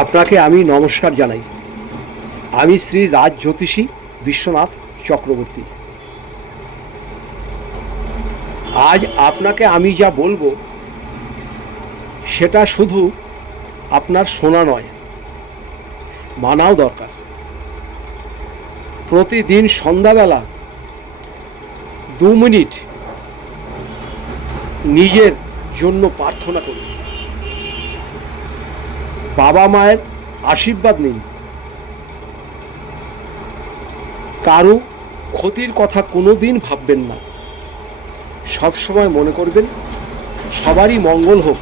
আপনাকে আমি নমস্কার জানাই। আমি শ্রী রাজ জ্যোতিষী বিশ্বনাথ চক্রবর্তী। আজ আপনাকে আমি যা বলবো সেটা শুধু আপনার শোনা নয়, মানাও দরকার। প্রতিদিন সন্ধ্যাবেলা 2 মিনিট নিজের জন্য প্রার্থনা করুন, বাবা মায়ের আশীর্বাদ নিন। কারো ক্ষতির কথা কোনো দিন ভাববেন না। সবসময় মনে করবেন সবারই মঙ্গল হোক,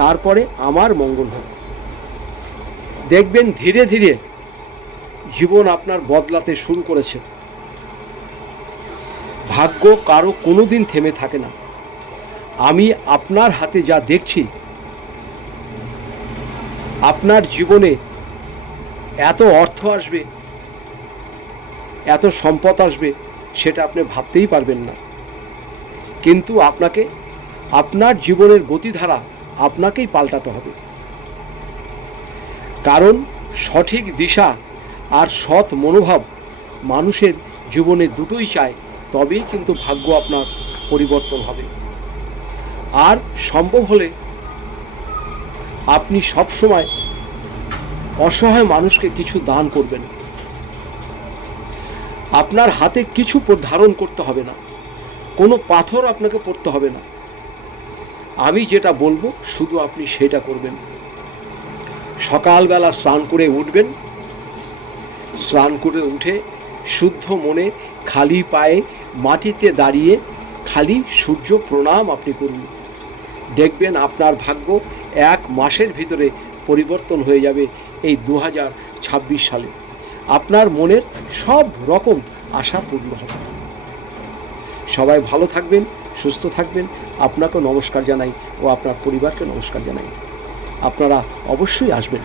তারপরে আমার মঙ্গল হোক। দেখবেন ধীরে ধীরে জীবন আপনার বদলাতে শুরু করেছে। ভাগ্য কারো কোনো দিন থেমে থাকে না। আমি আপনার হাতে যা দেখছি, আপনার জীবনে এত অর্থ আসবে, এত সম্পদ আসবে, সেটা আপনি ভাবতেই পারবেন না। কিন্তু আপনাকে আপনার জীবনের গতিধারা আপনাকেই পাল্টাতে হবে। কারণ সঠিক দিশা আর সৎ মনোভাব মানুষের জীবনে দুটোই চায়, তবেই কিন্তু ভাগ্য আপনার পরিবর্তন হবে। আর সম্ভব হলে আপনি সবসময় অসহায় মানুষকে কিছু দান করবেন। আপনার হাতে কিছু ধারণ করতে হবে না, কোনো পাথর আপনাকে পড়তে হবে না। আমি যেটা বলবো শুধু আপনি সেটা করবেন। সকালবেলা স্নান করে উঠবেন, স্নান করে উঠে শুদ্ধ মনে খালি পায়ে মাটিতে দাঁড়িয়ে খালি সূর্য প্রণাম আপনি করুন। দেখবেন আপনার ভাগ্য 1 মাসের ভিতরে পরিবর্তন হয়ে যাবে। এই 2026 সালে আপনার মনের সব রকম আশা পূর্ণ হবে। সবাই ভালো থাকবেন, সুস্থ থাকবেন। আপনাকেও নমস্কার জানাই ও আপনার পরিবারকে নমস্কার জানাই। আপনারা অবশ্যই আসবেন।